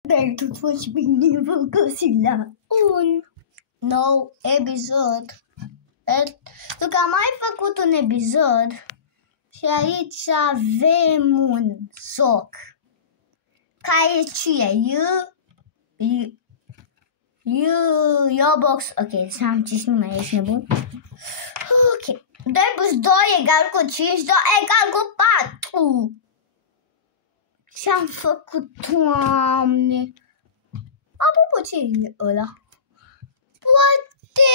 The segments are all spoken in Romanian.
Dar totuși bine vă găsit la un nou episod. Pentru că am mai făcut un episod și aici avem un soc. Care ce e? Box. Ok, să am ce nu mai ești nebun. Ok. 2 plus 2 egal cu 5, 2 egal cu 4. Ce-am făcut, Doamne? Apropo, ce e ăla? Poate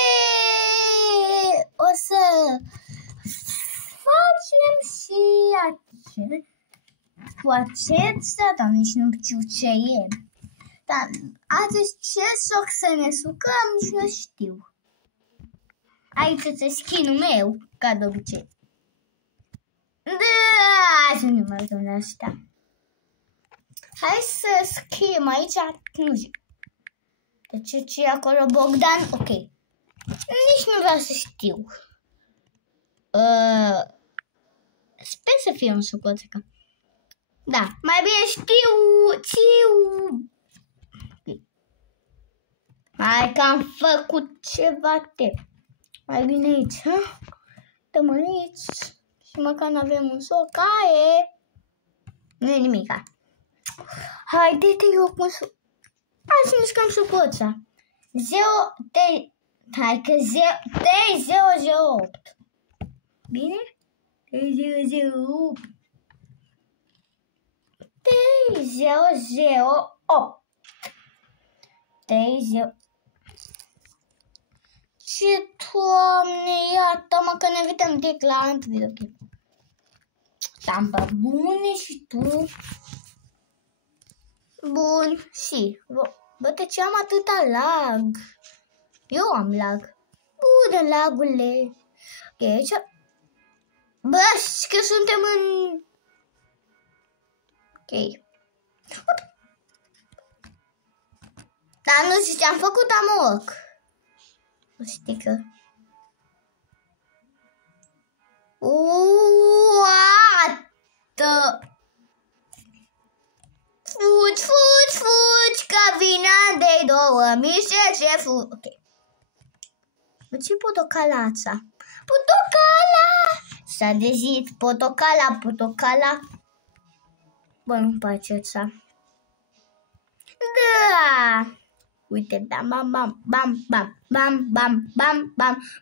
o să facem și cu acesta, dar nici nu știu ce e. Dar azi ce soc să ne sucăm, nici nu știu. Aici este skin-ul meu, ca de obicei. Da, să nu mai dăm la asta. Hai să scriem aici, nu știu. De ce e acolo Bogdan? Ok. Nici nu vreau să știu. Sper să fie un socoțecă. Da, mai bine știu. Hai că am făcut ceva mai bine aici, ha? Dăm aici. Și măcar n-avem un socaie. Nu e nimica. Haide-te eu cu hai să mișcăm socoța. 3008. Bine? 3008. 3008. 30. Ce, Doamne, iată-mă că ne vedem declarant videoclip. Samba bune și tu. Bun, și bă, de ce am atâta lag? Eu am lag. Bună, lagule. Ok, aici. Bă, știi că suntem în... Ok. Dar nu știu ce am făcut, amok. O stică. What the... Fugi, că vine de 2010. Ok. Ce potocalața? Potocala! S-a dezit potocala. Bă, nu-mi place ăsta. Da! Uite, bam, bam, bam, bam, bam, bam, bam, bam, bam, bam,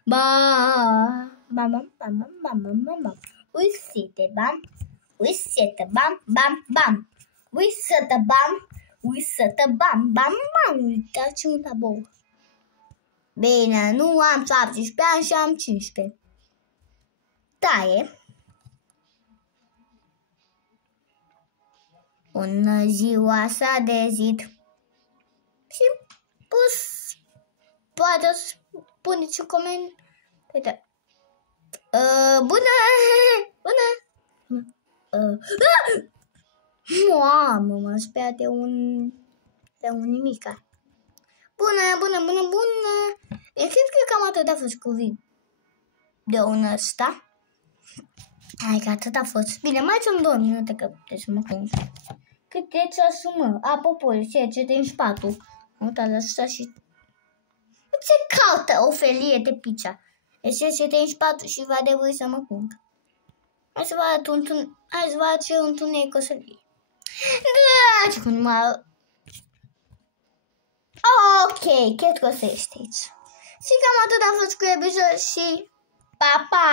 bam, bam, bam, bam, bam, bam. Uite, bam, bam. Uite, bam. Uitați un tabou. Bine, nu am 17 ani și am 15. Taie. Bună ziua, s-a dezit. Și poate o să puneți un coment. Uite. Bună. Mamă, mă spera de un nimica. Bună. Eu cred că cam atât a fost cu video-ul ăsta. Hai că atât a fost. Bine, mai sunt 2 minute că puteți să mă cânti. Cât e ceasul, mă? Apropo, ce te înși patul? Uita, lăsa și... Ce caută o felie de picea? Ce te înși patul și va trebui să mă cânti. Hai să vă arăt ce întuneric o să fie. Da, ce cum mă... Ok, cred că o să ești aici. Și cam atât a fost cu episod și pa!